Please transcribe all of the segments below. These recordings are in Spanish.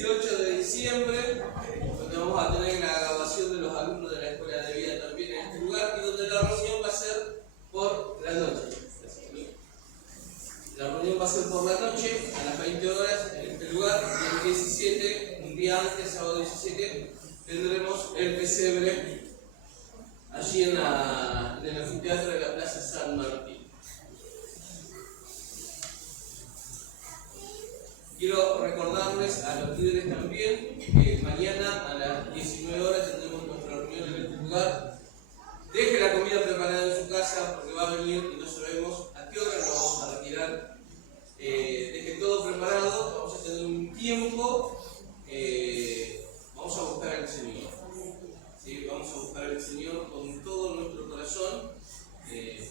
18 de diciembre, donde vamos a tener la grabación de los alumnos de la Escuela de Vida también en este lugar, y donde la reunión va a ser por la noche. La reunión va a ser por la noche, a las 20 horas, en este lugar, y el 17, un día antes, sábado 17, tendremos el pesebre allí en el anfiteatro de la Plaza San Martín. Quiero recordarles a los líderes también que mañana a las 19 horas tendremos nuestra reunión en este lugar. Deje la comida preparada en su casa porque va a venir y no sabemos a qué hora nos vamos a retirar. Deje todo preparado, vamos a tener un tiempo, vamos a buscar al Señor. ¿Sí? Vamos a buscar al Señor con todo nuestro corazón.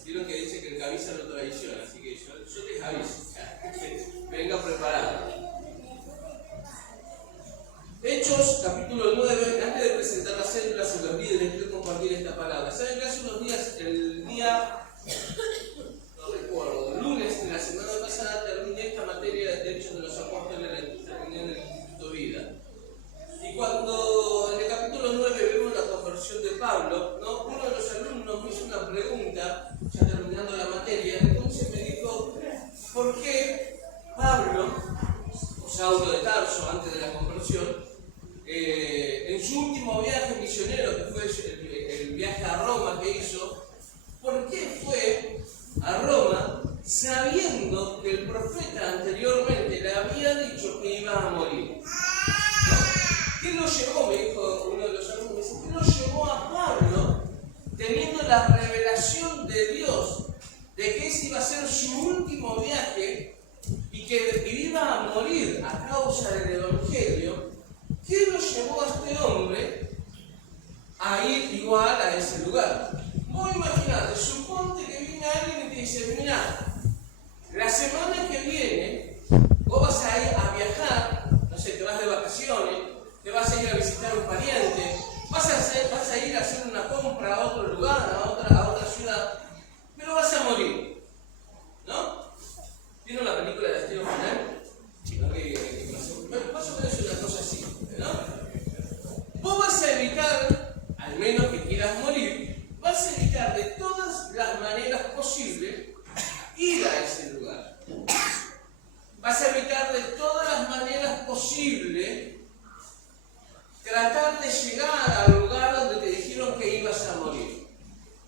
Vieron que dice que el cabeza no traiciona, así que yo les aviso. Venga preparado. Hechos, capítulo 9. Antes de presentar las células y los líderes, quiero compartir esta palabra. ¿Saben que hace unos días, el día, no recuerdo, el lunes de la semana pasada, terminé esta materia de Hechos de los Apóstoles en el Instituto Vida? Y cuando en el capítulo 9 vemos la conversión de Pablo, ¿no? Uno de los alumnos me hizo una pregunta, ya terminando la materia, entonces me dijo, ¿por qué Pablo, Saulo de Tarso, antes de la conversión, en su último viaje misionero, que fue el viaje a Roma que hizo, ¿por qué fue a Roma sabiendo que el profeta anteriormente le había dicho que iba a morir? ¿Qué lo llevó? Me dijo uno de los alumnos, ¿qué lo llevó a Pablo teniendo la revelación de Dios de que ese iba a ser su último viaje y que iba a morir a causa del Evangelio? ¿Qué lo llevó a este hombre a ir igual a ese lugar? Vos imaginate, suponte que viene alguien y te dice, mira, la semana que viene vos vas a ir a viajar, no sé, te vas de vacaciones, te vas a ir a visitar un pariente, vas a ir a hacer una compra a otro lugar, a otra ciudad, pero vas a morir, ¿no? ¿Vieron la película de Destino Final? Más o menos es una cosa así, ¿no? Vos vas a evitar, al menos que quieras morir, vas a evitar de todas las maneras posibles ir a ese lugar. Vas a evitar de todas las maneras posibles tratar de llegar al lugar donde te dijeron que ibas a morir.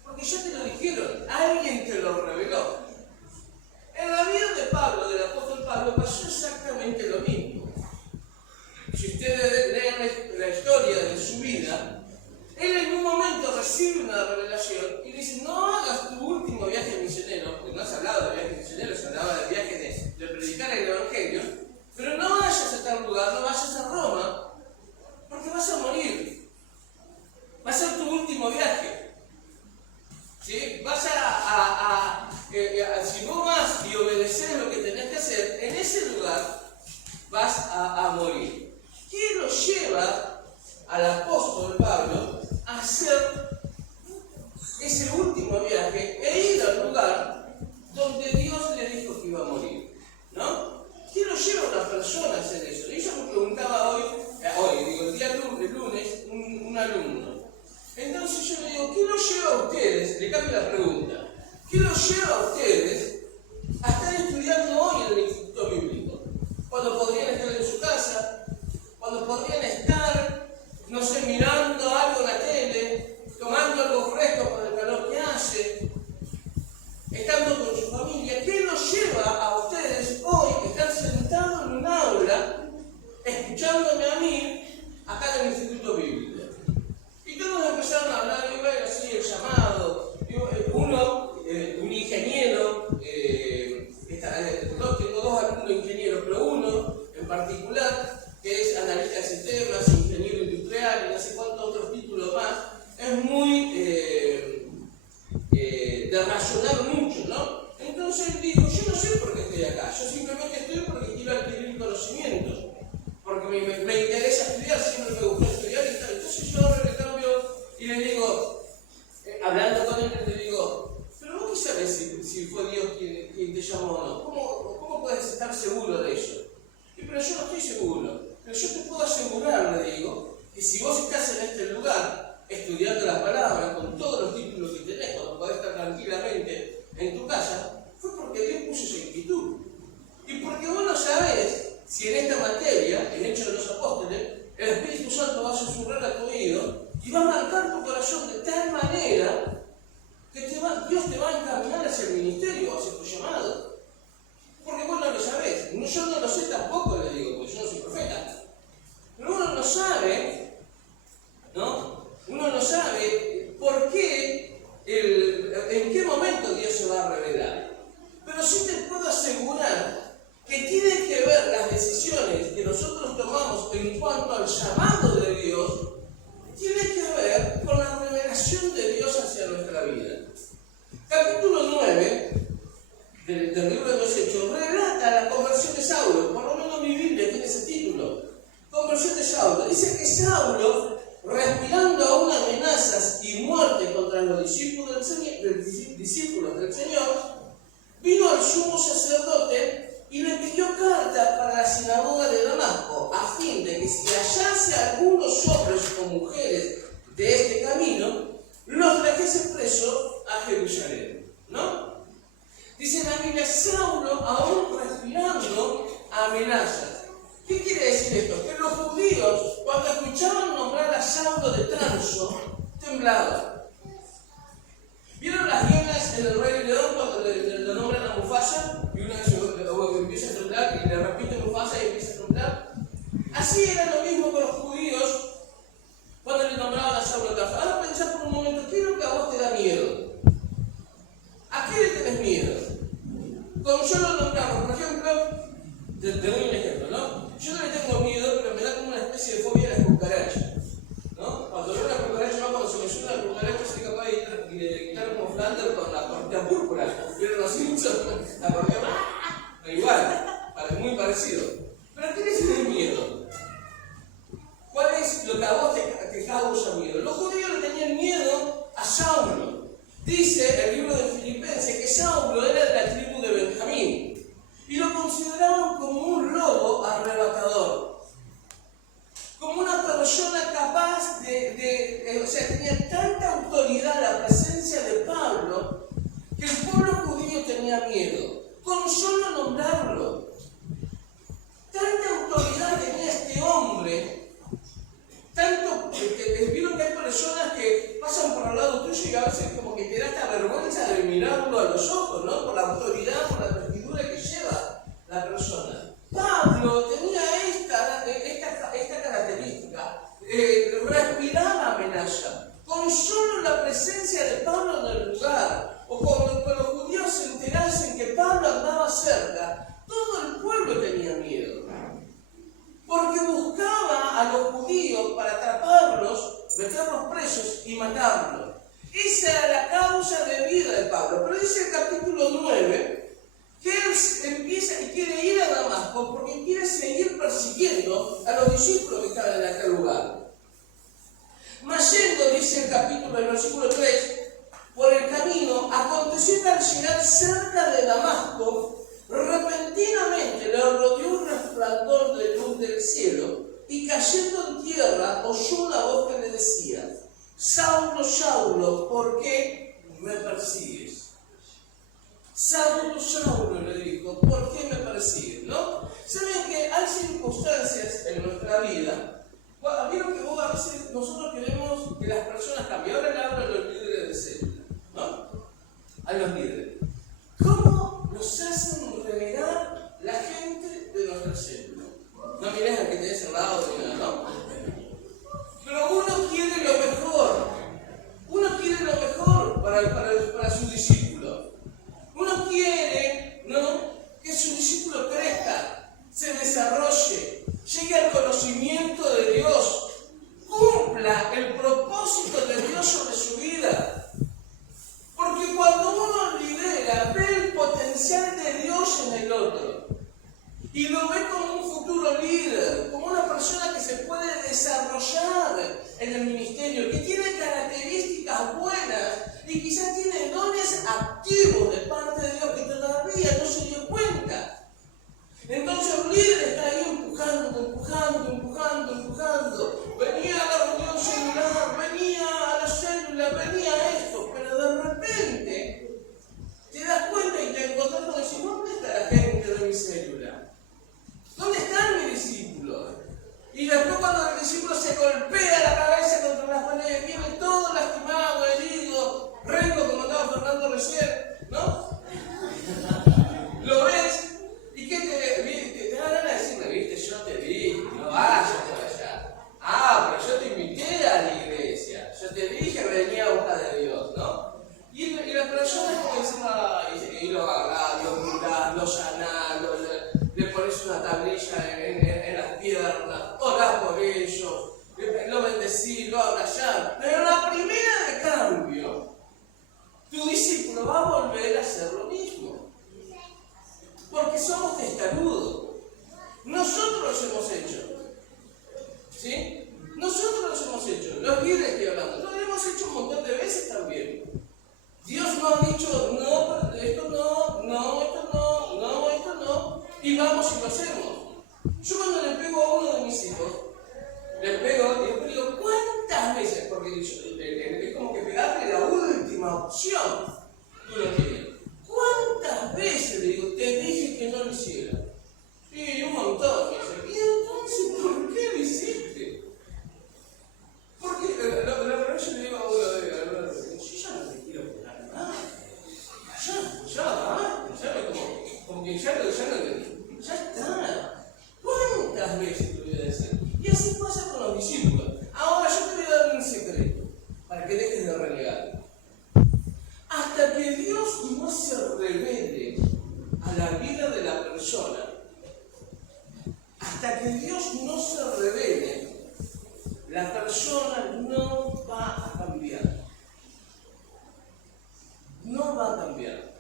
Porque ya te lo dijeron, alguien te lo reveló. En la vida de Pablo, del apóstol Pablo, pasó exactamente lo mismo. Si ustedes leen la historia de su vida, él en un momento recibe una revelación y dice, no hagas tu último viaje misionero, porque no se hablaba de viaje misionero, se hablaba de viaje de predicar el Evangelio, pero no vayas a tal lugar, no vayas a Roma, porque vas a morir. Va a ser tu último viaje. ¿Sí? Vas si vos vas y obedeces lo que tenés que hacer, en ese lugar vas a morir. ¿Qué lo lleva al apóstol Pablo a hacer ese último viaje e ir al lugar donde Dios le dijo que iba a morir? ¿No? ¿Qué lo lleva a una persona a hacer eso? Y yo me preguntaba el día lunes, un alumno. Entonces yo le digo, ¿qué lo lleva a ustedes? Le cambio la pregunta. ¿Qué lo lleva a ustedes a estar estudiando hoy en el Instituto Bíblico? Cuando podrían estar en su casa, cuando podrían estar, no sé, mirando algo en la tele, tomando algo fresco con el calor que hace, estando con su familia. ¿Qué los lleva a ustedes hoy que están sentados en un aula, escuchándome a mí, acá en el Instituto Bíblico? Y todos empezaron a hablar, y bueno, sí, el llamado. Un ingeniero, tengo dos alumnos ingenieros, pero uno en particular, que es analista de sistemas, ingeniero industrial y no sé cuántos otros títulos más, es muy de razonar mucho, ¿no? Entonces él dijo, yo no sé por qué estoy acá, yo simplemente estoy porque quiero adquirir conocimientos, porque me interesa estudiar, siempre me gustó estudiar y tal. Entonces yo ahora le cambio y le digo, hablando con él, le digo, pero vos qué sabes si fue Dios quien te llamó o no, ¿cómo puedes estar seguro de eso? Pero yo no estoy seguro. Pero yo te puedo asegurar, le digo, que si vos estás en este lugar, estudiando la palabra, con todos los títulos que tenés, cuando podés estar tranquilamente en tu casa, fue porque Dios puso esa inquietud. Y porque vos no sabés si en esta materia, en Hechos de los Apóstoles, el Espíritu Santo va a susurrar a tu oído y va a marcar tu corazón de tal manera que Dios te va a encaminar hacia el ministerio, hacia tu llamado. Porque vos no lo sabés. Yo no lo sé tampoco, le digo, porque yo no soy profeta. Pero uno no sabe, ¿no? Uno no sabe por qué, en qué momento Dios se va a revelar. Pero sí te puedo asegurar que tiene que ver las decisiones que nosotros tomamos en cuanto al llamado de Dios, tiene que ver con la revelación de Dios hacia nuestra vida. Capítulo 9 del libro de los Hechos relata la conversión de Saulo. Por lo menos mi Biblia tiene ese título. Conversión de Saulo. Dice que Saulo, respirando aún amenazas y muerte contra los discípulos del Señor, vino al sumo sacerdote y le pidió carta para la sinagoga de Damasco, a fin de que si hallase algunos hombres o mujeres de este camino, los trajese presos a Jerusalén. ¿No? Dice la Biblia, Saulo aún respirando amenazas. ¿Qué quiere decir esto? Que los judíos, cuando escuchaban nombrar a Saulo de Tarso, temblaban. ¿Vieron las hienas en el Rey León cuando le nombran a Mufasa? Y una empieza a temblar y le repite Mufasa y empieza a temblar. Así era lo mismo con los judíos cuando le nombraban a Saulo de Tarso. Ahora pensá por un momento, ¿qué es lo que a vos te da miedo? ¿A qué le tenés miedo? Como yo lo nombramos, por ejemplo, te doy un ejemplo, ¿no? Yo no le tengo miedo, pero me da como una especie de fobia a las cucarachas, ¿no? Cuando veo una cucaracha, cuando se me sube una cucaracha, soy capaz de quitar como Flanders con la cortina púrpura. ¿Vieron los Simpsons? La cortina, igual, muy parecido. ¿Pero a qué le tienes miedo? ¿Cuál es lo que a vos te causa miedo? Los judíos le tenían miedo a Saulo. Dice el libro de Filipenses que Saulo era de la tribu de Benjamín y lo consideraban como un lobo arrebatador, como una persona capaz o sea, tenía tanta autoridad la presencia de Pablo que el pueblo judío tenía miedo, con solo nombrarlo. Tanta autoridad tenía este hombre. Tanto que vieron que hay personas que pasan por al lado tuyo y a veces como que te da esta vergüenza de mirarlo a los ojos, ¿no? Por la autoridad, por la vestidura que lleva la persona. Pablo tenía esta característica, respiraba amenaza. Con solo la presencia de Pablo en el lugar, o cuando los judíos se enterasen que Pablo andaba cerca, todo el pueblo tenía miedo. Porque buscaba a los judíos para atraparlos, meterlos presos y matarlos. Esa era la causa de vida de Pablo. Pero dice el capítulo 9 que él empieza y quiere ir a Damasco porque quiere seguir persiguiendo a los discípulos que estaban en aquel lugar. Mas yendo, dice el capítulo, el versículo 3, por el camino, aconteció que al llegar cerca de Damasco, repentinamente le rodeó un resplandor de luz del cielo y cayendo en tierra oyó una voz que le decía: Saulo, Saulo, ¿por qué me persigues? Saulo, Saulo, le dijo, ¿por qué me persigues? ¿No? Saben que hay circunstancias en nuestra vida. Vieron que vos a veces nosotros queremos que las personas cambien. Ahora le hablo a los líderes de célula, ¿no? A los líderes. ¿Cómo nos hacen renegar la gente de nuestra célula? No mires al que te des al lado ni nada, ¿no? Pero uno quiere lo mejor. Uno quiere lo mejor para su discípulo. Uno quiere, ¿no?, que su discípulo crezca, se desarrolle, llegue al conocimiento de Dios, cumpla el propósito de Dios sobre su vida. Porque cuando uno lidera, ve el potencial de Dios en el otro y lo ve como un futuro líder, como una persona que se puede desarrollar en el ministerio, que tiene características buenas y quizás tiene dones activos de parte de Dios que todavía no se dio cuenta. Entonces el líder está ahí empujando, de mi célula? ¿Dónde están mis discípulos? Y después cuando el discípulo se golpea la cabeza contra las paredes, viene todo lastimado, herido, rengo como estaba Fernando recién, ¿no? ¿Lo ves? ¿Y qué te da ganas de decirme? ¿Viste? Yo te dije, no vayas por allá. Ah, pero yo te invité a la iglesia. Yo te dije que venía a buscar de Dios, ¿no? Y las personas como encima, y lo agarrás, lo mirás, lo sanás, le pones una tablilla en las piernas, orás por ellos, lo bendecís, lo abrazás. Pero la primera de cambio, tu discípulo va a volver a hacer lo mismo. Porque somos testarudos. Nosotros lo hemos hecho. ¿Sí? Nosotros lo hemos hecho. Los líderes estoy hablando. Lo hemos hecho un montón de veces también. Dios nos ha dicho, no, esto no, no, esto no, no, esto no. Y vamos y lo hacemos. Yo cuando le pego a uno de mis hijos, le pego y después digo, ¿cuántas veces? Porque es como que pegarle la última opción. Tú lo tienes. ¿Cuántas veces le digo, te dije que no lo hiciera? Y un montón me dice, ¿y entonces por qué lo hiciste? Porque la verdad yo le digo a uno de ellos, yo ya no te quiero pegar nada. Como que ya está. ¿Cuántas veces te voy a decir? Y así pasa con los discípulos. Ahora yo te voy a dar un secreto para que dejes de renegar. Hasta que Dios no se revele a la vida de la persona, hasta que Dios no se revele, la persona no va a cambiar. No va a cambiar.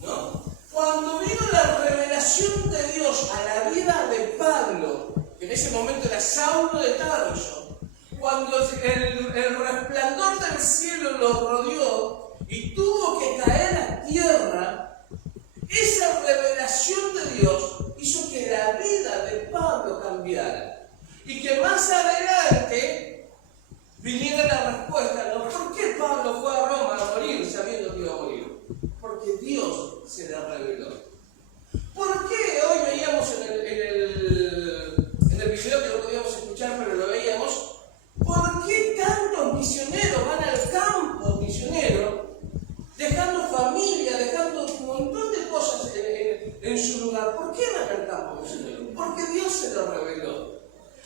¿No? Cuando vino la revelación de Dios a la vida de Pablo, que en ese momento era Saulo de Tarso, cuando el resplandor del cielo lo rodeó y tuvo que caer a tierra, esa revelación de Dios hizo que la vida de Pablo cambiara. Y que más adelante viniera la respuesta, ¿no? ¿Por qué Pablo fue a Roma a morir sabiendo que iba a morir? Porque Dios se le reveló. ¿Por qué hoy veíamos en el video que no podíamos escuchar, pero lo veíamos? ¿Por qué tantos misioneros van al campo misionero, dejando familia, dejando un montón de cosas en su lugar? ¿Por qué van al campo misionero? Porque Dios se lo reveló.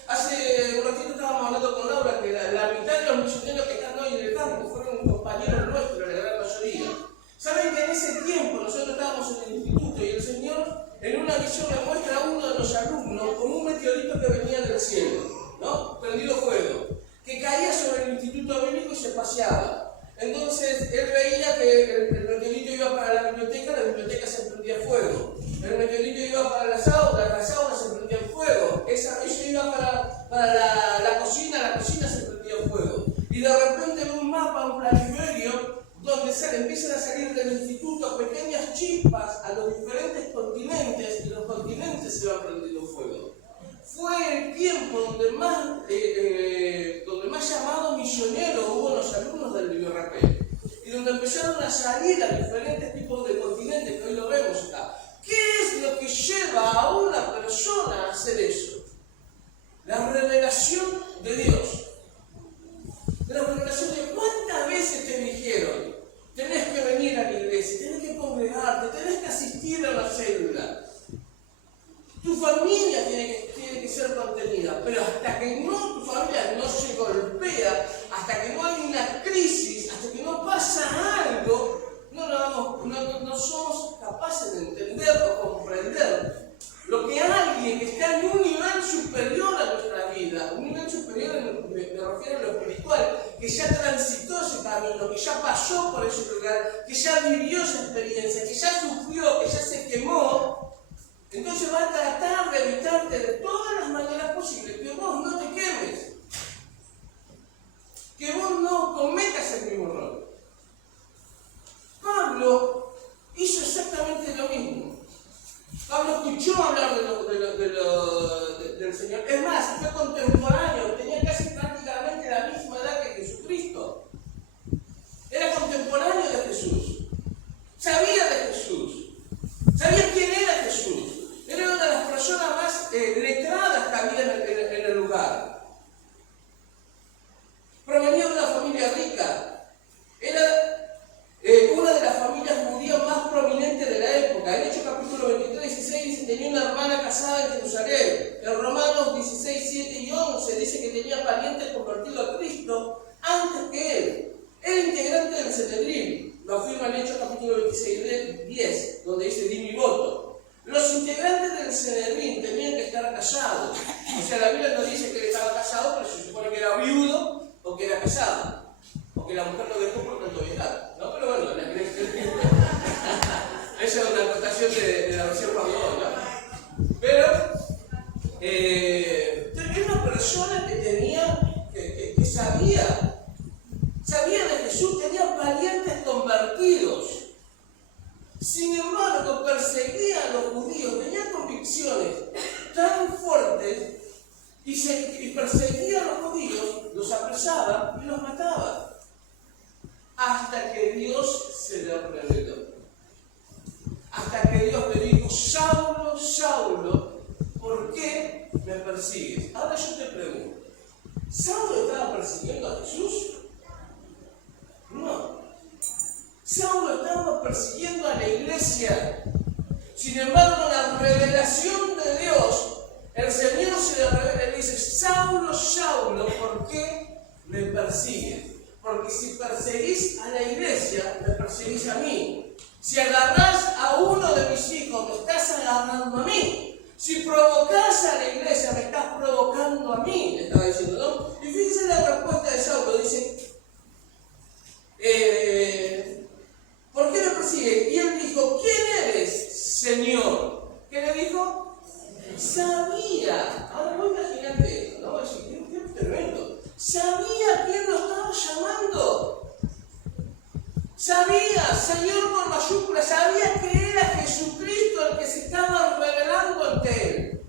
Hace un ratito estábamos hablando con Laura que la mitad de los misioneros que están hoy en el campo fueron compañeros nuestros, la gran mayoría. ¿Saben que en ese tiempo nosotros estábamos en el instituto y el Señor en una visión le muestra a uno de los alumnos como un meteorito que venía del cielo, ¿no? Prendido fuego, que caía sobre el instituto bíblico y se paseaba. Entonces él veía que el meteorito iba para la biblioteca se prendía fuego. El meteorito iba para las aulas se prendían fuego. Eso iba para la cocina se prendía fuego. Y de repente en un mapa, un planiferio, donde empiezan a salir del instituto pequeñas chispas a los diferentes continentes y los continentes se van prendiendo fuego. Fue el tiempo donde más llamados misioneros hubo los alumnos del IBRP y donde empezaron a salir a diferentes tipos de continentes que hoy lo vemos acá. ¿Qué es lo que lleva a una persona a hacer eso? La revelación de Dios. La revelación de cuántas veces te dijeron, tenés que venir a la iglesia, tenés que congregarte, tenés que asistir a la célula. Tu familia tiene que ser contenida, pero hasta que tu familia no se golpea, hasta que no hay una crisis, hasta que no pasa algo, no somos capaces de entender o comprender lo que alguien que está en un nivel superior a nuestra vida, un nivel superior, me refiero a lo espiritual, que ya transitó ese camino, que ya pasó por ese lugar, que ya vivió esa experiencia, que ya sufrió, que ya se quemó. Entonces va a tratar de evitarte de todas las maneras posibles que vos no te quemes, que vos no cometas el mismo error. Pablo hizo exactamente lo mismo. Pablo escuchó hablar del Señor. Es más, fue contemporáneo, tenía casi prácticamente la misma edad que Jesucristo. Era contemporáneo de Jesús. Sabía de Jesús. Sabía quién era Jesús. tenía una hermana casada en Jerusalén. En Romanos 16, 7 y 11 dice que tenía parientes convertidos a Cristo antes que él. Era integrante del Sanedrín. Lo afirma en Hechos capítulo 26, 10, donde dice: di mi voto. Los integrantes del Sanedrín tenían que estar casados. O sea, la Biblia no dice que él estaba casado, pero se supone que era viudo o que era casado. O que la mujer lo dejó por tanto viajar. ¿No? Pero bueno, la esa es una acotación de la versión Pablo, ¿no? Pero era una persona que tenía, que sabía de Jesús, tenía parientes convertidos. Sin embargo, perseguía a los judíos, tenía convicciones tan fuertes y perseguía a los judíos, los apresaba y los mataba. Hasta que Dios se le reveló. Hasta que Dios le dijo: Saulo, Saulo, ¿por qué me persigues? Ahora yo te pregunto, ¿Saulo estaba persiguiendo a Jesús? No. Saulo estaba persiguiendo a la iglesia. Sin embargo, la revelación de Dios, el Señor se le revela y le dice: Saulo, Saulo, ¿por qué me persigues? Porque si perseguís a la iglesia, me perseguís a mí. Si agarrás a uno de mis hijos, me estás agarrando a mí. Si provocás a la iglesia, me estás provocando a mí, le estaba diciendo, ¿no? Y fíjense la respuesta de Saulo, dice: ¿por qué me persigue? Y él dijo: ¿quién eres, Señor? ¿Qué le dijo? Sabía. Ahora vos imaginate esto, ¿no? Qué tremendo. Sabía quién lo estaba llamando. Sabía, Señor con mayúsculas, sabía que era Jesucristo el que se estaba revelando ante él.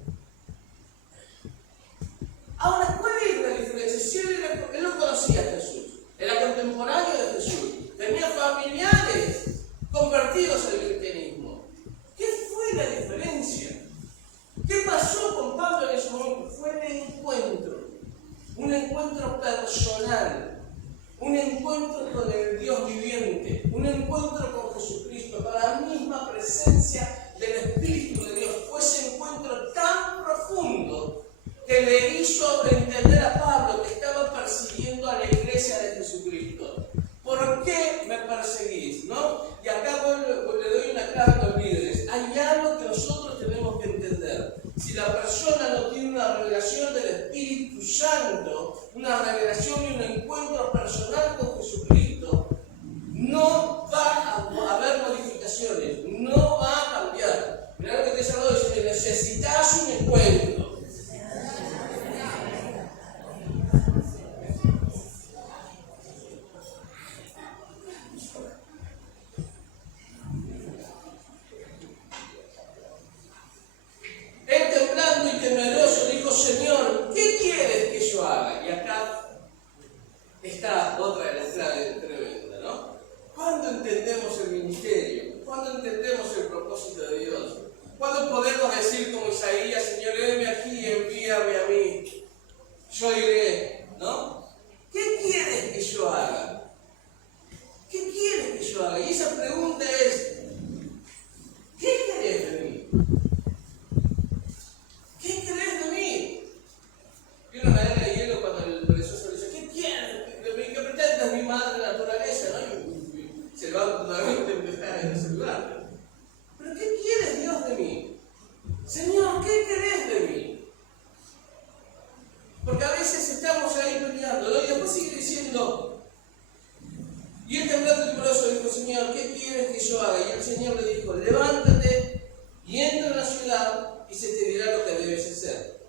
Ahora, ¿cuál es la diferencia? Si él lo conocía a Jesús, era contemporáneo de Jesús, tenía familiares convertidos al cristianismo. ¿Qué fue la diferencia? ¿Qué pasó con Pablo en ese momento? Fue un encuentro personal. Un encuentro con el Dios viviente, un encuentro con Jesucristo, con la misma presencia del Espíritu de Dios. Fue ese encuentro tan profundo que le hizo entender a Pablo que estaba persiguiendo a la iglesia de Jesucristo. ¿Por qué me perseguís? ¿No? Y acá le doy una clave a los líderes. Hay algo que nosotros tenemos que entender. Si la persona no tiene una revelación del Espíritu Santo, una revelación y un encuentro personal con Jesucristo, no va a haber modificaciones, no va a cambiar. Mirá lo que te saludó diciendo: necesitas un encuentro. Él, temblando y temeroso, dijo: Señor, ¿qué quieres que yo haga? Y acá está otra de las claves tremendas, ¿no? ¿Cuándo entendemos el ministerio? ¿Cuándo entendemos el propósito de Dios? ¿Cuándo podemos decir como Isaías: Señor, heme aquí, envíame a mí, yo iré? ¿No? ¿Qué quieres que yo haga? ¿Qué quieres que yo haga? Y esa pregunta es: ¿qué querés de mí? ¿Qué querés de mí? ¿Vieron la era de hielo cuando el perezoso le dice: ¿qué quieres de mí? ¿Qué pretendes, mi madre naturaleza? ¿No? Y se va totalmente a empezar en ese lugar. ¿Pero qué quieres, Dios, de mí? Señor, ¿qué querés de mí? Porque a veces estamos ahí peleando, ¿no? Y después sigue diciendo: y él temblando y temeroso dijo: Señor, ¿qué quieres que yo haga? Y el Señor le dijo: levántate y entra en la ciudad y se te dirá lo que debes hacer.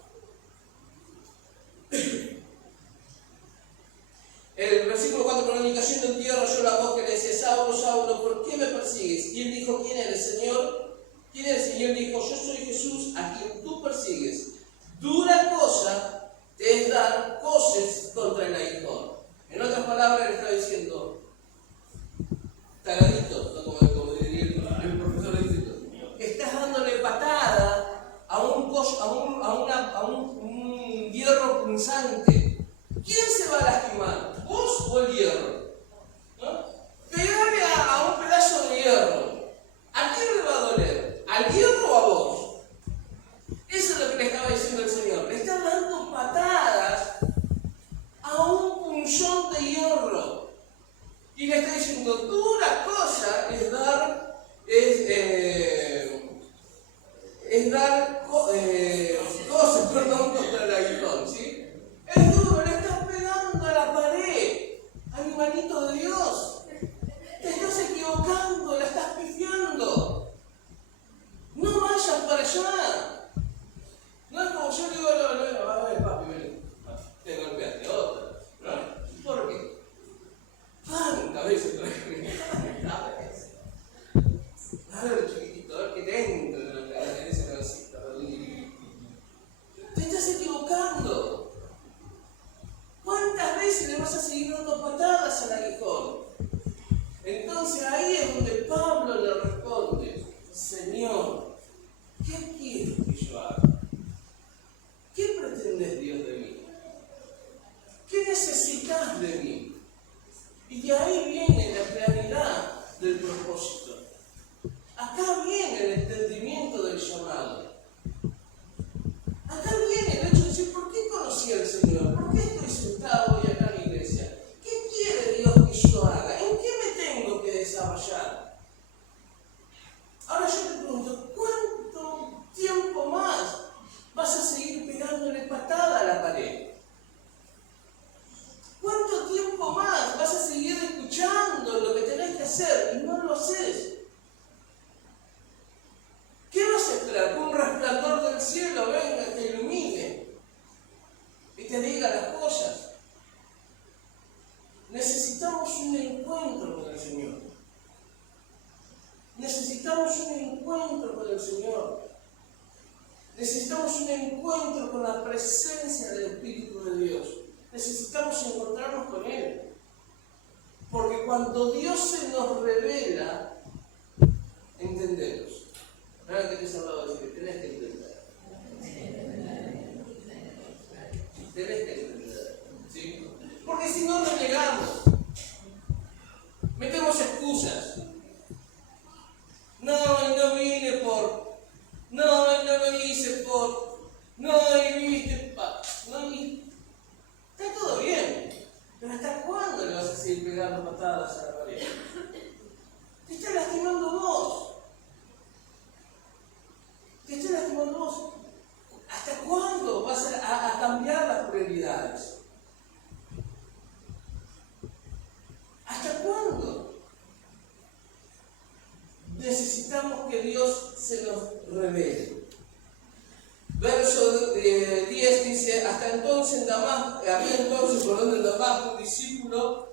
El versículo 4: por la indicación del tierra oyó la voz que le decía: Saulo, Saulo, ¿por qué me persigues? Y él dijo: ¿quién eres, Señor? ¿Quién eres? Y él dijo: yo soy Jesús, a quien tú persigues. Dura cosa te es dar coces contra el aguijón. En otras palabras, le está diciendo: taradito, ¿no? como diría el profesor de instituto, estás dándole patada a un hierro punzante. ¿Quién se va a lastimar? ¿Vos o el hierro? ¿No? Pegale a un pedazo de hierro. ¿A quién le va a doler? ¿Al hierro o a vos? es dar cosas, contra el aguijón, ¿sí? Es duro, le estás pegando a la pared, animalito de Dios. Te estás equivocando, la estás pifiando. No vayas para allá. No es como yo digo, no, a ver, papi, ven. Te golpeaste otra, ¿no? ¿Por qué? ¿Cuántas veces traes? A ver, chiquitito, a ver que te entra en esa cabecita. Te estás equivocando. ¿Cuántas veces le vas a seguir dando patadas al aguijón? Entonces ahí es donde Pablo le responde: Señor, ¿qué quieres que yo haga? ¿Qué pretendes, Dios, de mí? ¿Qué necesitas de mí? Y de ahí viene la claridad del propósito. Acá viene el entendimiento del llamado. Acá viene el hecho de decir: ¿por qué conocí al Señor? ¿Por qué estoy sentado hoy acá en la iglesia? ¿Qué quiere Dios que yo haga? ¿En qué me tengo que desarrollar? Ahora yo te pregunto: ¿cuánto tiempo más vas a seguir pegándole patada a la pared? ¿Cuánto tiempo más vas a seguir escuchando lo que tenés que hacer y no lo haces? ¿Qué vas a esperar? ¿Que un resplandor del cielo venga, te ilumine y te diga las cosas? Necesitamos un encuentro con el Señor. Necesitamos un encuentro con el Señor. Necesitamos un encuentro con la presencia del Espíritu de Dios. Necesitamos encontrarnos con Él. Porque cuando Dios se nos revela, entendemos. Nada que te has hablado de decir, tenés que entender. Tenés que entender. ¿Sí? Porque si no, nos negamos. Metemos excusas. No vine por. No lo hice por. No, y viste. No, y. Está todo bien. Pero ¿hasta cuándo le vas a seguir pegando patadas a la pared? Te estás lastimando vos. Te estás lastimando vos. ¿Hasta cuándo vas a cambiar las prioridades? ¿Hasta cuándo? Necesitamos que Dios se nos revele. Verso 10 dice: hasta entonces en Damasco, había entonces en Damasco un discípulo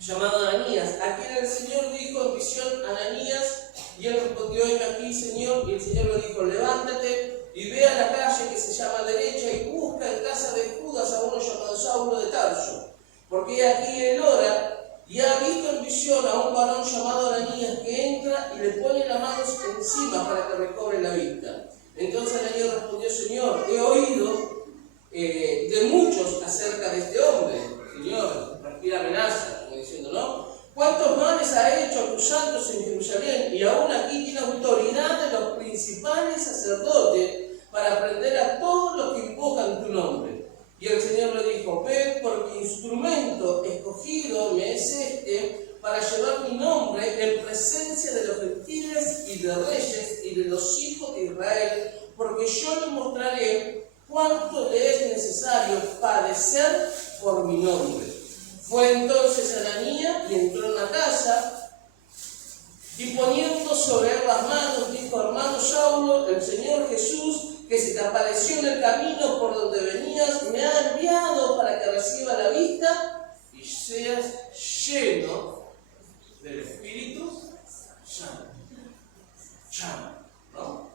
llamado Ananías, a quien el Señor dijo en visión: Ananías. Y él respondió: heme aquí, Señor. Y el Señor le dijo: levántate y ve a la calle que se llama derecha y busca en casa de Judas a uno llamado Saulo de Tarso, porque aquí él ora y ha visto en visión a un varón llamado Ananías que entra y le pone las manos encima para que recobre la vista. Entonces Ananías respondió: Señor, he oído de muchos acerca de este hombre. Señor, respira amenaza, como diciendo, ¿no? ¿Cuántos males ha hecho acusándose en Jerusalén? Y aún aquí tiene autoridad de los principales sacerdotes para prender a todos los que invocan tu nombre. Y el Señor le dijo: ve, porque instrumento escogido me es este para llevar mi nombre en presencia de los gentiles y de reyes y de los hijos de Israel, porque yo le mostraré cuánto le es necesario padecer por mi nombre. Fue entonces Ananías y entró en la casa y poniendo sobre él las manos dijo: hermano Saulo, el Señor Jesús, que se te apareció en el camino por donde venías, me ha enviado para que reciba la vista y seas lleno del Espíritu Santo. ¿No?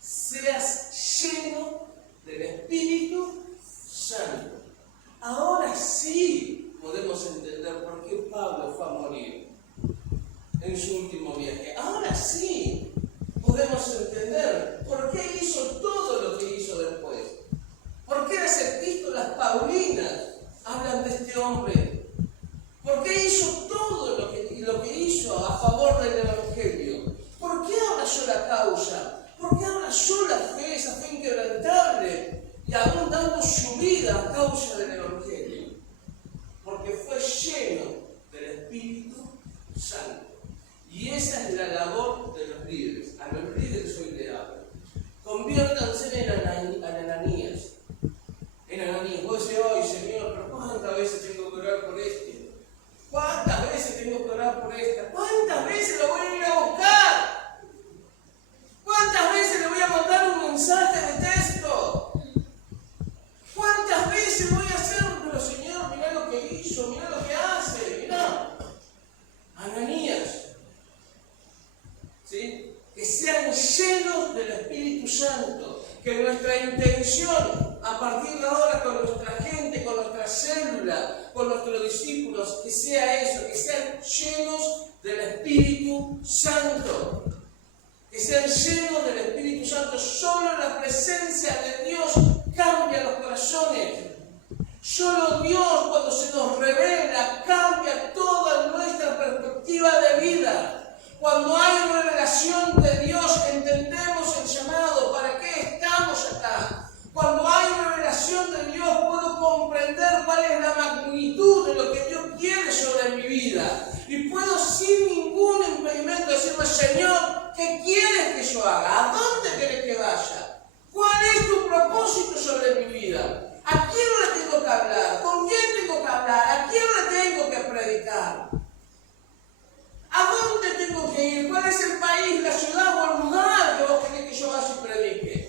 Seas lleno del Espíritu Santo. Ahora sí podemos entender por qué Pablo fue a morir en su último viaje. Ahora sí podemos entender por qué hizo todo lo que hizo después. ¿Por qué las epístolas paulinas hablan de este hombre? ¿Por qué hizo todo lo que hizo a favor del Evangelio? ¿Por qué abrazó la causa? ¿Por qué abrazó la fe, esa fe inquebrantable, y aún dando su vida a causa del Evangelio? Porque fue lleno del Espíritu Santo. Y esa es la labor de los líderes. A los líderes hoy le hablo. Espíritu Santo. Que nuestra intención, a partir de ahora, con nuestra gente, con nuestra célula, con nuestros discípulos, que sea eso, que sean llenos del Espíritu Santo. Que sean llenos del Espíritu Santo. Solo la presencia de Dios cambia los corazones. Solo Dios, cuando se nos revela, cambia toda nuestra perspectiva de vida. Cuando hay revelación de Dios, entendemos el llamado, para qué estamos acá. Cuando hay revelación de Dios, puedo comprender cuál es la magnitud de lo que Dios quiere sobre mi vida. Y puedo sin ningún impedimento decirle, Señor, ¿qué quieres que yo haga? ¿A dónde quieres que vaya? ¿Cuál es tu propósito sobre mi vida? ¿A quién le tengo que hablar? ¿Con quién tengo que hablar? ¿A quién le tengo que predicar? ¿A dónde tengo que ir? ¿Cuál es el país, la ciudad o el lugar que vos querés que yo vaya y predique?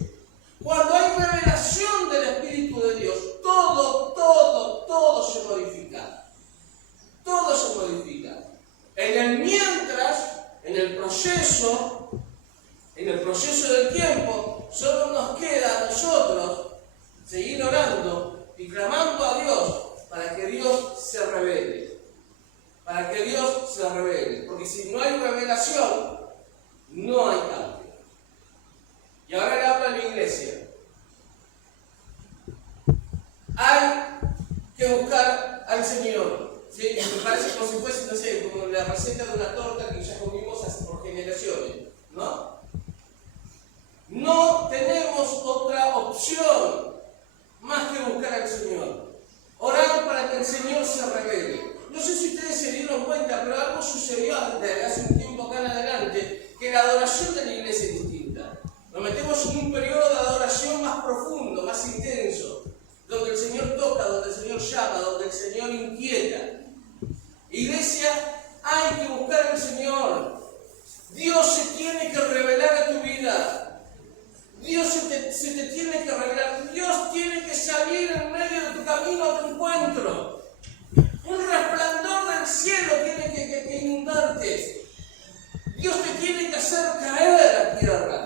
Cuando hay revelación del Espíritu de Dios, todo se modifica. Todo se modifica. En el mientras, en el proceso del tiempo, solo nos queda a nosotros seguir orando y clamando a Dios para que Dios se revele. Para que Dios se revele. Porque si no hay revelación, no hay cambio. Y ahora le hablo a la iglesia. Hay que buscar al Señor. ¿Sí? Me parece como si fuese, no sé, como la receta de una torta que ya comimos hace por generaciones. ¿No? No tenemos otra opción más que buscar al Señor. Orar para que el Señor se revele. No sé si ustedes se dieron cuenta, pero algo sucedió desde hace un tiempo acá en adelante, que la adoración de la iglesia es distinta. Nos metemos en un periodo de adoración más profundo, más intenso, donde el Señor toca, donde el Señor llama, donde el Señor inquieta. Iglesia, hay que buscar al Señor. Dios se tiene que revelar a tu vida. Dios se te tiene que revelar. Dios tiene que salir en medio de tu camino a tu encuentro. Un resplandor del cielo tiene que inundarte. Dios te tiene que hacer caer a tierra.